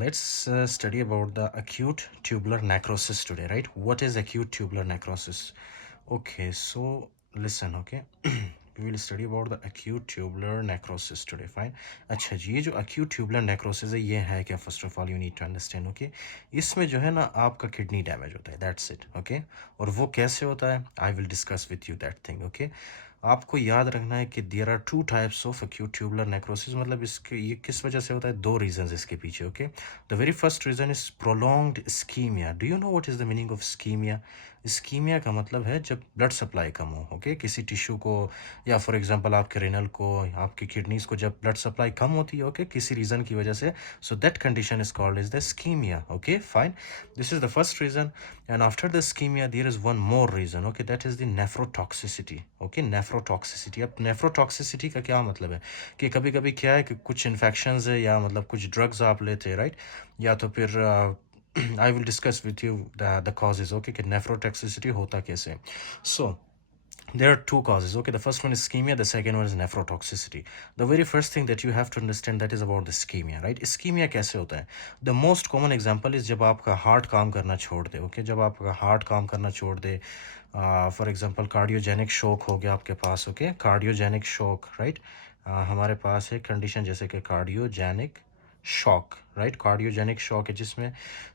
let's study about the acute tubular necrosis today, right? What is acute tubular necrosis? Okay, so listen, okay. We will study about the acute tubular necrosis today, fine. अच्छा जी, ये जो acute tubular necrosis है, ये है क्या? First of all, you need to understand, okay. इसमें जो है ना आपका किडनी डैमेज होता है, that's it, okay. और वो कैसे होता है? I will discuss with you that thing, okay. आपको याद रखना है कि there are two types of acute tubular necrosis, मतलब इसके ये किस वजह से होता है, दो रीजंस इसके पीछे, okay. The very first reason is prolonged ischemia. Do you know what is the meaning of ischemia? Ischemia का मतलब है जब ब्लड सप्लाई कम हो, ओके, किसी टिश्यू को, या फॉर एग्जांपल आपके रेनल को, आपकी किडनीज को जब ब्लड सप्लाई कम होती है, ओके, किसी रीजन की वजह से, so that condition is called is the ischemia, okay fine. This is the first reason. And after the ischemia, there is one more reason, okay, that is the nephrotoxicity, okay, nephrotoxicity। अब nephrotoxicity का क्या मतलब है कि कभी कभी क्या है कि कुछ इन्फेक्शंस है या मतलब कुछ ड्रग्स आप लेते हैं, राइट, या तो फिर I will discuss with you the causes, okay, कि nephrotoxicity होता कैसे। सो there are two causes, okay. The first one is ischemia, the second one is nephrotoxicity. The very first thing that you have to understand, that is about the ischemia, right? ischemia कैसे होता है? The most common example is जब आपका heart काम करना छोड़ दे, okay, जब आपका हार्ट काम करना छोड़ दे, फॉर एग्जांपल कार्डियोजेनिक शॉक हो गया आपके पास, ओके, कार्डियोजेनिक शॉक, राइट। हमारे पास है कंडीशन जैसे कि cardiogenic shock, right, cardiogenic shock है जिसमें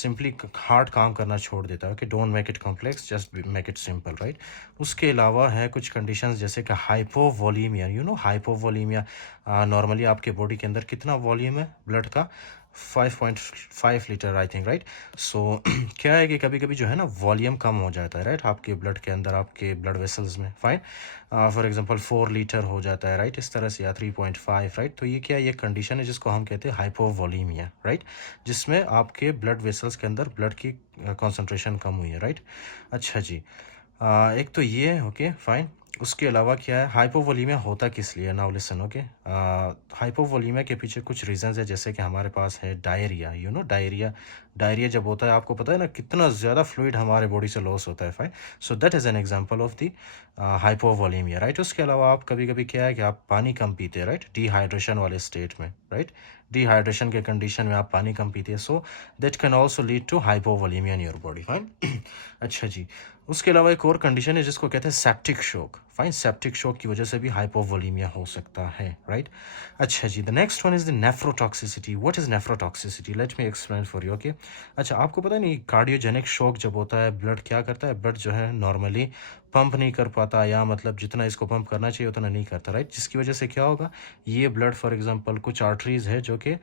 सिंपली हार्ट काम करना छोड़ देता है, okay, don't make it complex, just make it simple, right. उसके अलावा है कुछ कंडीशंस जैसे कि hypovolaemia, you know hypovolaemia. Normally आपके बॉडी के अंदर कितना वॉल्यूम है ब्लड का? 5.5 लीटर, आई थिंक, राइट। सो क्या है कि कभी कभी जो है ना वॉल्यूम कम हो जाता है, राइट, आपके ब्लड के अंदर, आपके ब्लड वेसल्स में, फाइन। फॉर एग्जांपल 4 लीटर हो जाता है, राइट, इस तरह से, या 3.5, राइट। तो ये क्या, ये कंडीशन है जिसको हम कहते हैं हाइपोवोलीमिया, राइट, जिसमें आपके ब्लड वेसल्स के अंदर ब्लड की कॉन्सेंट्रेशन कम हुई है, राइट। अच्छा जी, एक तो ये है, ओके फाइन। उसके अलावा क्या है, हाइपोवोलीमिया होता किस लिए? Now listen, okay. हाइपोवोलीमिया के पीछे कुछ रीजंस है, जैसे कि हमारे पास है diarrhoea, you know diarrhoea. Diarrhoea जब होता है, आपको पता है ना कितना ज़्यादा फ्लूइड हमारे बॉडी से लॉस होता है, fine. So that is an example of the hypovolaemia, right. उसके अलावा आप कभी कभी क्या है कि आप पानी कम पीते हैं, राइट, डिहाइड्रेशन वाले स्टेट में, राइट, डिहाइड्रेशन के कंडीशन में आप पानी कम पीते हैं, so that can also lead to hypovolemia in your body, fine. अच्छा जी, उसके अलावा एक और कंडीशन है जिसको कहते हैं septic shock, fine. Septic shock की वजह से भी हाइपोवोलीमिया हो सकता है, राइट। अच्छा जी, the next one is the nephrotoxicity. What is nephrotoxicity? Let me explain for you, okay. अच्छा, आपको पता नहीं कार्डियोजेनिक शॉक जब होता है, ब्लड क्या करता है, ब्लड जो है नॉर्मली पंप नहीं कर पाता, या मतलब जितना इसको पंप करना चाहिए उतना नहीं करता, राइट, जिसकी वजह से क्या होगा, ये ब्लड फॉर एग्जांपल कुछ आर्टरीज है जो कि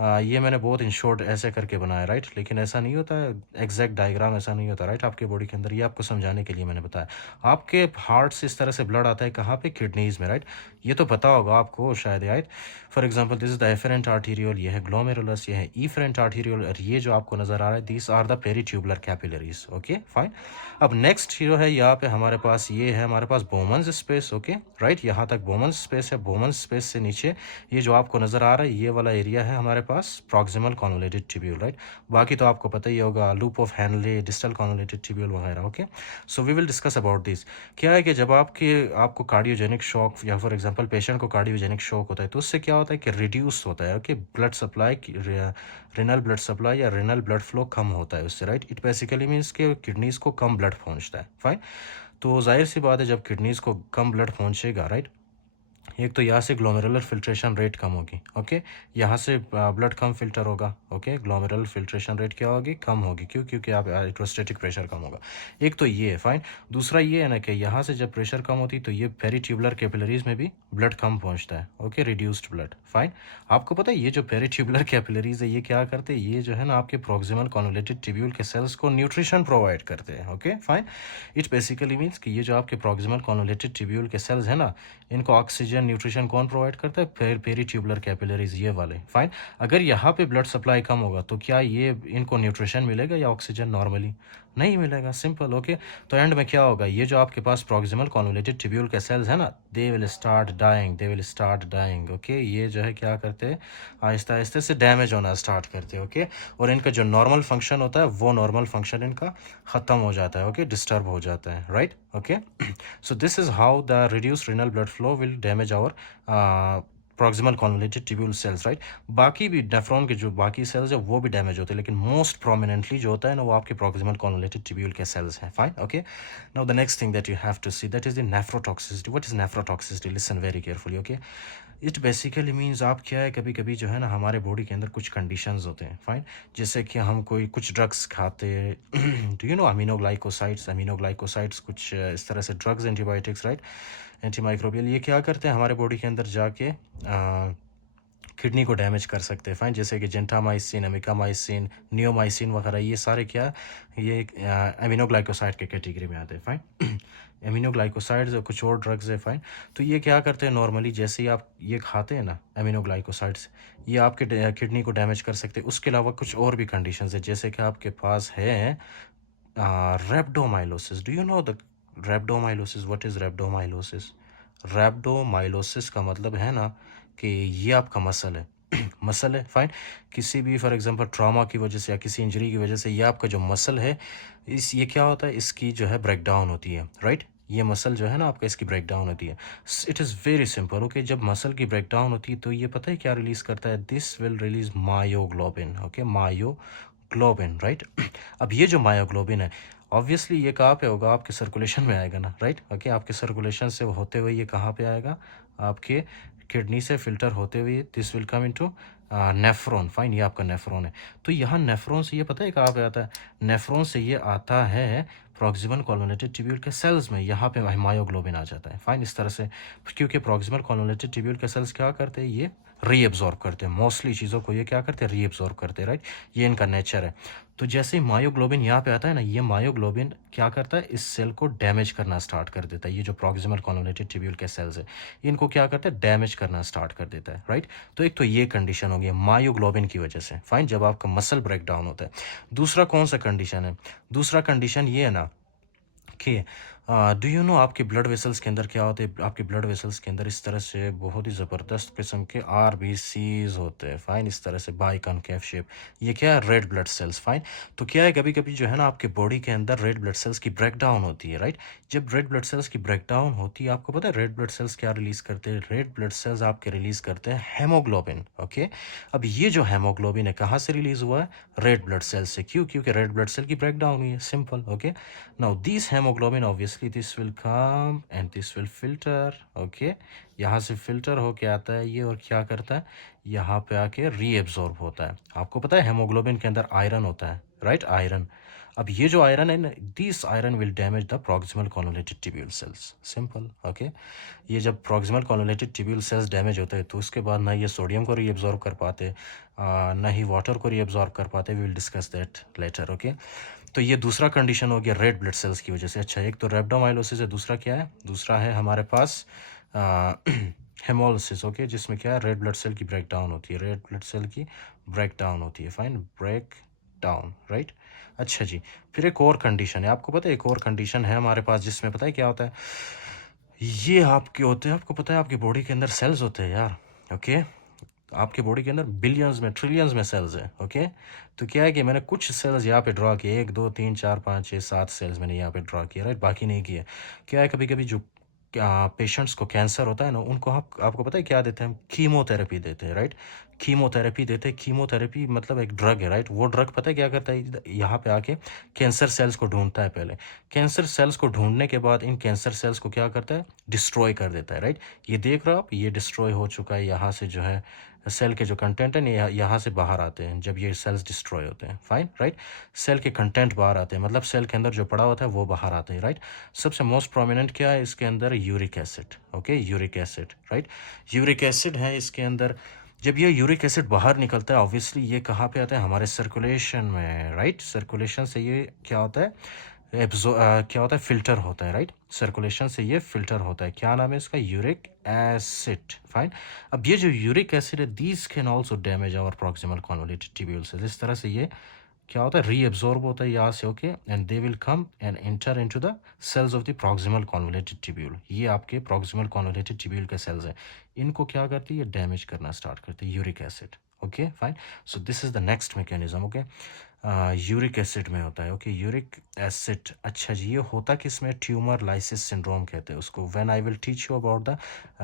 ये मैंने बहुत इन शॉर्ट ऐसे करके बनाया, राइट, लेकिन ऐसा नहीं होता है, एग्जैक्ट डायग्राम ऐसा नहीं होता, राइट, आपके बॉडी के अंदर। ये आपको समझाने के लिए मैंने बताया। आपके हार्ट से इस तरह से ब्लड आता है कहाँ पे? किडनीज में, राइट। ये तो पता होगा आपको शायद, right. For example this is the afferent arterial, ये है ग्लोमेरुलस, ये है इफरेंट आर्टीरियल, और ये जो आपको नजर आ रहा है, this are the peritubular capillaries, okay fine. अब नेक्स्ट जो है यहाँ पे हमारे पास, ये है हमारे पास बोमन्स स्पेस, ओके राइट, यहाँ तक बोमन्स स्पेस है। बोमन्स स्पेस से नीचे ये जो आपको नजर आ रहा है, ये वाला एरिया है हमारे पास प्रॉक्सिमल कॉन्वोलेटेड ट्यूब्यूल, राइट। बाकी तो आपको पता ही होगा, loop of Henle, distal convoluted tubule वगैरह, okay. So we will discuss about this. क्या है कि जब आपको कार्डियोजेनिक शॉक, या फॉर एग्जांपल पेशेंट को कार्डियोजेनिक शॉक होता है, तो उससे क्या होता है कि रिड्यूस होता है, okay, blood supply, renal blood supply या रेनल ब्लड फ्लो कम होता है उससे, राइट। इट बेसिकली मीन्स कि किडनीज को कम ब्लड पहुंचता है, फाइन। तो जाहिर सी बात है, जब किडनीज को कम ब्लड पहुंचेगा, राइट, एक तो यहाँ से ग्लोमेरुलर फिल्ट्रेशन रेट कम होगी, ओके, यहाँ से ब्लड कम फिल्टर होगा, ओके, ग्लोमेरुलर फिल्ट्रेशन रेट क्या होगी? कम होगी। क्यों? क्योंकि आप इलेक्ट्रोस्टैटिक प्रेशर कम होगा। एक तो ये है, फाइन। दूसरा ये है ना कि यहाँ से जब प्रेशर कम होती तो ये पेरीट्यूबुलर कैपिलरीज में भी ब्लड कम पहुँचता है, ओके, रिड्यूस्ड ब्लड, फाइन। आपको पता है ये जो पेरीट्यूबुलर कैपिलरीज है, ये क्या करते हैं, ये जो है ना आपके प्रॉक्सिमल कॉन्वोलेटेड ट्यूब्यूल के सेल्स को न्यूट्रिशन प्रोवाइड करते हैं, okay fine. It basically means कि ये जो आपके प्रॉक्सिमल कॉन्वोलेटेड ट्यूब्यूल के सेल्स है ना, इनको ऑक्सीजन न्यूट्रिशन कौन प्रोवाइड करता है? पेरीट्यूबुलर कैपिलरीज, ये वाले, फाइन। अगर यहाँ पे ब्लड सप्लाई कम होगा तो क्या ये इनको न्यूट्रिशन मिलेगा या ऑक्सीजन? नॉर्मली नहीं मिलेगा, सिंपल, ओके। तो एंड में क्या होगा, ये जो आपके पास प्रॉक्सिमल कॉन्वोलेटेड ट्यूब्यूल के सेल्स है ना, they will start dying, they will start dying, okay. ये जो है क्या करते हैं, आहिस्ता आहिस्ता से डैमेज होना स्टार्ट करते हैं, ओके। और इनका जो नॉर्मल फंक्शन होता है, वो नॉर्मल फंक्शन इनका ख़त्म हो जाता है, ओके, डिस्टर्ब हो जाता है, right, okay. So this is how the reduced renal blood flow will damage our proximal convoluted tubule cells, right. बाकी भी नेफ्रॉन के जो बाकी सेल्स है वो भी डैमेज होते हैं, लेकिन मोस्ट प्रोमिनेंटली जो होता है ना वो आपके प्रॉक्सिमल कॉन्वोल्यूटेड ट्यूब्यूल के सेल्स हैं। Fine, okay. Now the next thing that you have to see that is the nephrotoxicity. What is nephrotoxicity? Listen very carefully, okay. It basically means आप क्या है, कभी कभी जो है ना हमारे बॉडी के अंदर कुछ कंडीशंस होते हैं, फाइन। जैसे कि हम कोई कुछ ड्रग्स खाते डू यू नो अमीनोग्लाइकोसाइड्स कुछ इस तरह से ड्रग्स, एंटीबायोटिक्स, राइट, एंटीमाइक्रोबियल, ये क्या करते हैं हमारे बॉडी के अंदर जाके किडनी को डैमेज कर सकते हैं, फाइन। जैसे कि जेंटामाइसिन, अमिकामाइसिन, नियोमाइसिन वगैरह, ये सारे क्या, ये एमिनोग्लाइकोसाइड के कैटेगरी में आते हैं, फाइन। एमिनोग्लाइकोसाइड्स और कुछ और ड्रग्स है, फाइन। तो ये क्या करते हैं नॉर्मली, जैसे ही आप ये खाते हैं ना एमिनोग्लाइकोसाइड्स, ये आपके किडनी को डैमेज कर सकते हैं। उसके अलावा कुछ और भी कंडीशंस है, जैसे कि आपके पास है rhabdomyolysis. Do you know the rhabdomyolysis? What is rhabdomyolysis? Rhabdomyolysis का मतलब है ना कि ये आपका मसल है मसल है, फाइन। किसी भी फॉर एग्जांपल ट्रॉमा की वजह से या किसी इंजरी की वजह से ये आपका जो मसल है, ये क्या होता है, इसकी जो है ब्रेक डाउन होती है, राइट। ये मसल जो है ना आपका, इसकी ब्रेक डाउन होती है। It is very simple, okay. जब मसल की ब्रेक डाउन होती है तो ये पता है क्या रिलीज करता है? This will release myoglobin, okay, myoglobin, right. अब ये जो मायोग्लोबिन है, ऑब्वियसली ये कहाँ पे होगा? आपके सर्कुलेशन में आएगा ना, राइट, ओके। आपके सर्कुलेशन से होते हुए ये कहाँ पे आएगा? आपके किडनी से फिल्टर होते हुए this will come into nephron, fine. ये आपका नेफ्रॉन है। तो यहाँ नेफ्रॉन से ये पता है कहाँ पे आता है? नेफ्रॉन से ये आता है प्रॉक्सिमल कॉन्वोल्यूटेड ट्यूब्यूल के सेल्स में, यहाँ पे मायोग्लोबिन आ जाता है, फाइन, इस तरह से। क्योंकि प्रॉक्सिमल कॉन्वोल्यूटेड ट्यूब्यूल के सेल्स क्या करते हैं? ये रीएब्जॉर्ब करते हैं मोस्टली चीज़ों को, ये क्या करते हैं? रीएब्जॉर्ब करते हैं, राइट। ये इनका नेचर है। तो जैसे ही मायोग्लोबिन यहाँ पे आता है ना, ये मायोग्लोबिन क्या करता है? इस सेल को डैमेज करना स्टार्ट कर देता है। ये जो प्रॉक्सिमल कॉन्वोल्यूटेड ट्यूब्यूल के सेल्स है, इनको क्या करता है? डैमेज करना स्टार्ट कर देता है, राइट। तो एक तो ये कंडीशन हो गई मायोग्लोबिन की वजह से, फाइन, जब आपका मसल ब्रेक डाउन होता है। दूसरा कौन सा कंडीशन है? दूसरा कंडीशन ये है ना कि डू यू नो आपके ब्लड वेसल्स के अंदर क्या होते हैं? आपके ब्लड वेसल्स के अंदर इस तरह से बहुत ही ज़बरदस्त किस्म के आरबीसीज होते हैं, फाइन, इस तरह से बाई कॉन्केव शेप। ये क्या है? Red blood cells, fine. तो क्या है, कभी कभी जो है ना आपके बॉडी के अंदर रेड ब्लड सेल्स की ब्रेक डाउन होती है, राइट। जब रेड ब्लड सेल्स की ब्रेक डाउन होती है, आपको पता है रेड ब्लड सेल्स क्या रिलीज करते हैं? रेड ब्लड सेल्स आपके रिलीज करते हैं हेमोग्लोबिन, ओके। अब ये जो हेमोग्लोबिन है कहाँ से रिलीज हुआ है? रेड ब्लड सेल से। क्यों? क्योंकि रेड ब्लड सेल की ब्रेक डाउन हुई है, simple, okay. Now these hemoglobin obviously this will come and this will filter, okay। यहाँ से फिल्टर होके आता है ये, और क्या करता है? यहाँ पे आके रीएब्जॉर्ब होता है। आपको पता है हेमोग्लोबिन के अंदर आयरन होता है, राइट, आयरन। अब ये जो आयरन है ना, this iron will damage the proximal convoluted tubule cells, simple, okay. ये जब proximal convoluted tubule cells damage होते हैं तो उसके बाद ना ये सोडियम को रीएब्जॉर्ब कर पाते, ना ही वाटर को रीएब्जॉर्ब कर पाते। We will discuss that later, okay. तो ये दूसरा कंडीशन हो गया रेड ब्लड सेल्स की वजह से। अच्छा, एक तो रेप्डोमाइलोसिस है, दूसरा क्या है? दूसरा है हमारे पास हेमोलिसिस, ओके, जिसमें क्या है? रेड ब्लड सेल की ब्रेक डाउन होती है, रेड ब्लड सेल की ब्रेक डाउन होती है, फाइन, ब्रेक डाउन, राइट। अच्छा जी, फिर एक और कंडीशन है, आपको पता है एक और कंडीशन है हमारे पास, जिसमें पता है क्या होता है? ये आपके होते हैं, आपको पता है आपकी बॉडी के अंदर सेल्स होते हैं यार, ओके। आपके बॉडी के अंदर बिलियंस में, ट्रिलियंस में सेल्स है, ओके। तो क्या है कि मैंने कुछ सेल्स यहाँ पे ड्रॉ किए, 1 2 3 4 5 6 7 सेल्स मैंने यहाँ पे ड्रॉ किया, राइट, बाकी नहीं किए। क्या है, कभी कभी जो पेशेंट्स को कैंसर होता है ना, उनको आपको पता है क्या देते हैं? हम कीमोथेरेपी देते हैं, राइट। कीमोथेरेपी देते हैं। कीमोथेरेपी मतलब एक ड्रग है, राइट। वो ड्रग पता है क्या करता है? यहाँ पे आके कैंसर सेल्स को ढूंढता है पहले। कैंसर सेल्स को ढूंढने के बाद इन कैंसर सेल्स को क्या करता है? डिस्ट्रॉय कर देता है, राइट। ये देख रहे हो आप, ये डिस्ट्रॉय हो चुका है। यहाँ से जो है सेल के जो कंटेंट है यहाँ से बाहर आते हैं जब ये सेल्स डिस्ट्रॉय होते हैं, फाइन, राइट। सेल के कंटेंट बाहर आते हैं, मतलब सेल के अंदर जो पड़ा होता है वो बाहर आते हैं, राइट। सबसे मोस्ट प्रोमिनेंट क्या है इसके अंदर? Uric acid, okay, uric acid, right. Uric acid है इसके अंदर। जब ये यूरिक एसिड बाहर निकलता है, ऑब्वियसली ये कहाँ पे आता है? हमारे सर्कुलेशन में, राइट। सर्कुलेशन से ये क्या होता है? क्या होता है? फिल्टर होता है, राइट। सर्कुलेशन से ये फिल्टर होता है। क्या नाम है इसका? Uric acid, fine. अब ये जो यूरिक एसिड है, these can also damage our proximal convoluted tubules. इस तरह से ये क्या होता है? रीअब्जॉर्ब होता है यहाँ से, okay, and they will come and enter into the cells of the proximal convoluted tubule. ये आपके प्रॉक्सिमल कॉन्वोल्यूटेड ट्यूब्यूल के सेल्स हैं। इनको क्या करती है? ये डैमेज करना स्टार्ट करती है uric acid, okay, fine. So this is the next mechanism, okay. Uric acid में होता है। Okay, uric acid. अच्छा जी, ये होता किस में? ट्यूमर लाइसिस सिंड्रोम कहते हैं उसको। When I will teach you about the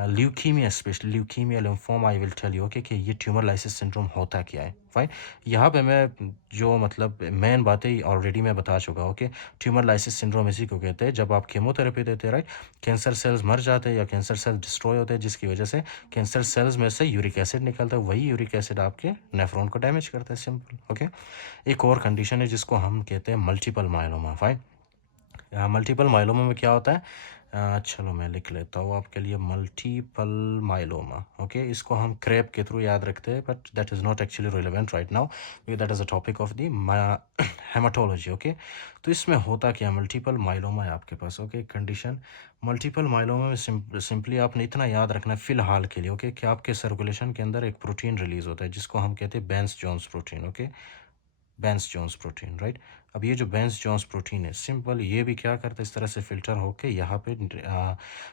leukemia, specially leukemia lymphoma, I will tell you okay कि ये ट्यूमर लाइसिस सिंड्रोम होता क्या है। फाइन, यहाँ पे मैं जो मतलब मेन बातें ऑलरेडी मैं बता चुका हूँ। ओके, ट्यूमर लाइसिस सिंड्रोम इसी को कहते हैं जब आप कीमोथेरेपी देते हैं, राइट, कैंसर सेल्स मर जाते हैं या कैंसर सेल्स डिस्ट्रॉय होते हैं, जिसकी वजह से कैंसर सेल्स में से यूरिक एसिड निकलता है। वही यूरिक एसिड आपके नेफ्रॉन को डैमेज करता है, सिंपल। ओके, एक और कंडीशन है जिसको हम कहते हैं multiple myeloma. Fine, multiple myeloma में क्या होता है? चलो मैं लिख लेता हूँ आपके लिए, मल्टीपल माइलोमा। ओके, इसको हम क्रेब के थ्रू याद रखते हैं, but that is not actually relevant right now, that is a topic of the haematology. Okay, तो इसमें होता क्या? मल्टीपल माइलोमा है आपके पास। ओके, कंडीशन मल्टीपल माइलोमा में सिंपली आपने इतना याद रखना है फिलहाल के लिए, ओके, कि आपके सर्कुलेशन के अंदर एक प्रोटीन रिलीज होता है जिसको हम कहते हैं बेंस जोन्स प्रोटीन। ओके, बेंस जोन्स प्रोटीन, राइट। अब ये जो बेंस जोन्स प्रोटीन है, सिंपल ये भी क्या करता है, इस तरह से फिल्टर होके यहाँ पे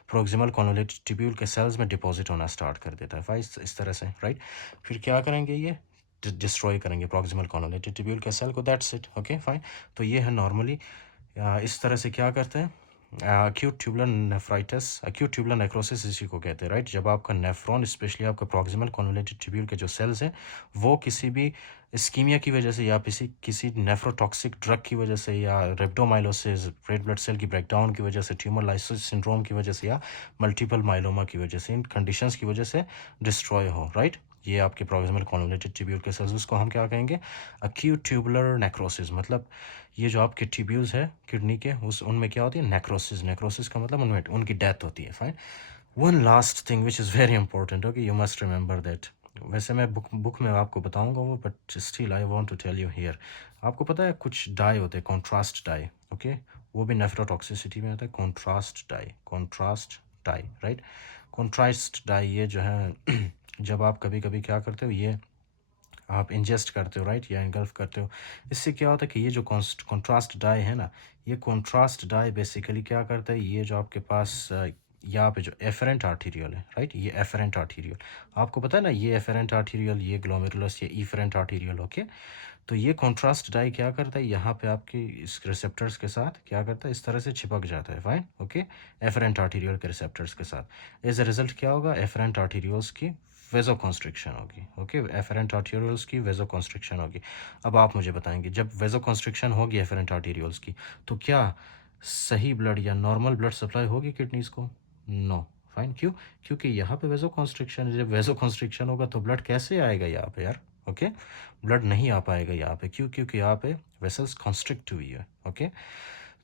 प्रोक्सिमल कॉन्वोलेटेड ट्यूब्यूल के सेल्स में डिपॉजिट होना स्टार्ट कर देता है। फाइस इस तरह से, राइट। फिर क्या करेंगे, ये डिस्ट्रॉय करेंगे प्रोक्सिमल कॉन्वोलेटेड ट्यूब्यूल के सेल को, दैट्स इट। ओके फाइन, तो ये है नॉर्मली इस तरह से क्या करते हैं। acute tubular nephritis, acute tubular necrosis इसी को कहते हैं, राइट। जब आपका नेफ्रॉन, स्पेशली आपका प्रोक्सिमल कॉन्वोलेटेड ट्यूब्यूल के जो सेल्स हैं, वो किसी भी इस्कीमिया की वजह से या किसी नेफ्रोटॉक्सिक ड्रग की वजह से या रेब्डोमाइलोसिस, रेड ब्लड सेल की ब्रेकडाउन की वजह से, ट्यूमर लाइसिस सिंड्रोम की वजह से या मल्टीपल माइलोमा की वजह से, इन कंडीशंस की वजह से डिस्ट्रॉय हो, राइट। ये आपके प्रोक्सिमल कॉन्वोलेटेड ट्यूब्यूल के सेल्स, उसको हम क्या कहेंगे? acute tubular necrosis। मतलब ये जो आपके ट्यूब्यूल्स है किडनी के, उस उनमें क्या होती है? नेक्रोसिस। नेक्रोसिस का मतलब उनमें उनकी डेथ होती है। Fine, one last thing which is very important, okay, you must remember that. वैसे मैं बुक में आपको बताऊंगा वो, but still I want to tell you here. आपको पता है कुछ डाई होते हैं, कॉन्ट्रास्ट डाई। ओके, वो भी नेफ्रोटॉक्सिसिटी में आता है। Contrast die, contrast die, right. Contrast die ये जो है जब आप कभी कभी क्या करते हो, ये आप इंजेस्ट करते हो, राइट, या इनगल्फ करते हो, इससे क्या होता है कि ये जो कॉन्ट्रास्ट डाई है ना, ये कॉन्ट्रास्ट डाई बेसिकली क्या करता है, ये जो आपके पास यहाँ पे जो एफरेंट आर्टीरियल है, राइट, ये एफरेंट आर्टीरियल, आपको पता है ना, ये एफरेंट आर्टीरियल, ये ग्लोमेरुलस, ये इफरेंट आर्टीरियल। ओके, तो ये कॉन्ट्रास्ट डाई क्या करता है, यहाँ पे आपके इस रिसेप्टर्स के साथ क्या करता है, इस तरह से चिपक जाता है। फाइन, ओके, एफरेंट आर्टीरियल के रिसेप्टर्स के साथ। एज अ रिजल्ट क्या होगा? एफरेंट आर्टीरियल्स की वेजो कॉन्स्ट्रिक्शन होगी। ओके, एफरेंट आर्टीरियल्स की वेजो कॉन्स्ट्रिक्शन होगी। अब आप मुझे बताएंगे, जब वेजो कॉन्स्ट्रिक्शन होगी एफरेंट आर्टीरियल्स की, तो क्या सही ब्लड या नॉर्मल ब्लड सप्लाई होगी किडनीज को? नो। फाइन, क्यों? क्योंकि यहाँ पे वेजो कॉन्स्ट्रिक्शन है। जब वेजो कॉन्स्ट्रिक्शन होगा तो ब्लड कैसे आएगा यहाँ पे यार? ओके, ब्लड नहीं आ पाएगा यहाँ पे। क्यों? क्योंकि यहाँ पे वेसल्स कॉन्स्ट्रिक्ट हुई है। ओके,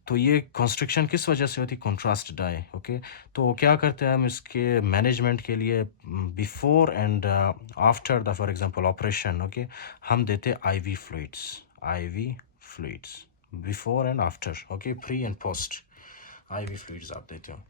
तो ये कॉन्स्ट्रिक्शन किस वजह से होती? Contrast die. ओके, तो क्या करते हैं हम इसके मैनेजमेंट के लिए? Before and after the, for example, operation, okay, हम देते ivy fluids. Ivy fluids before and after, okay, pre and post ivy fluids आप देते हो।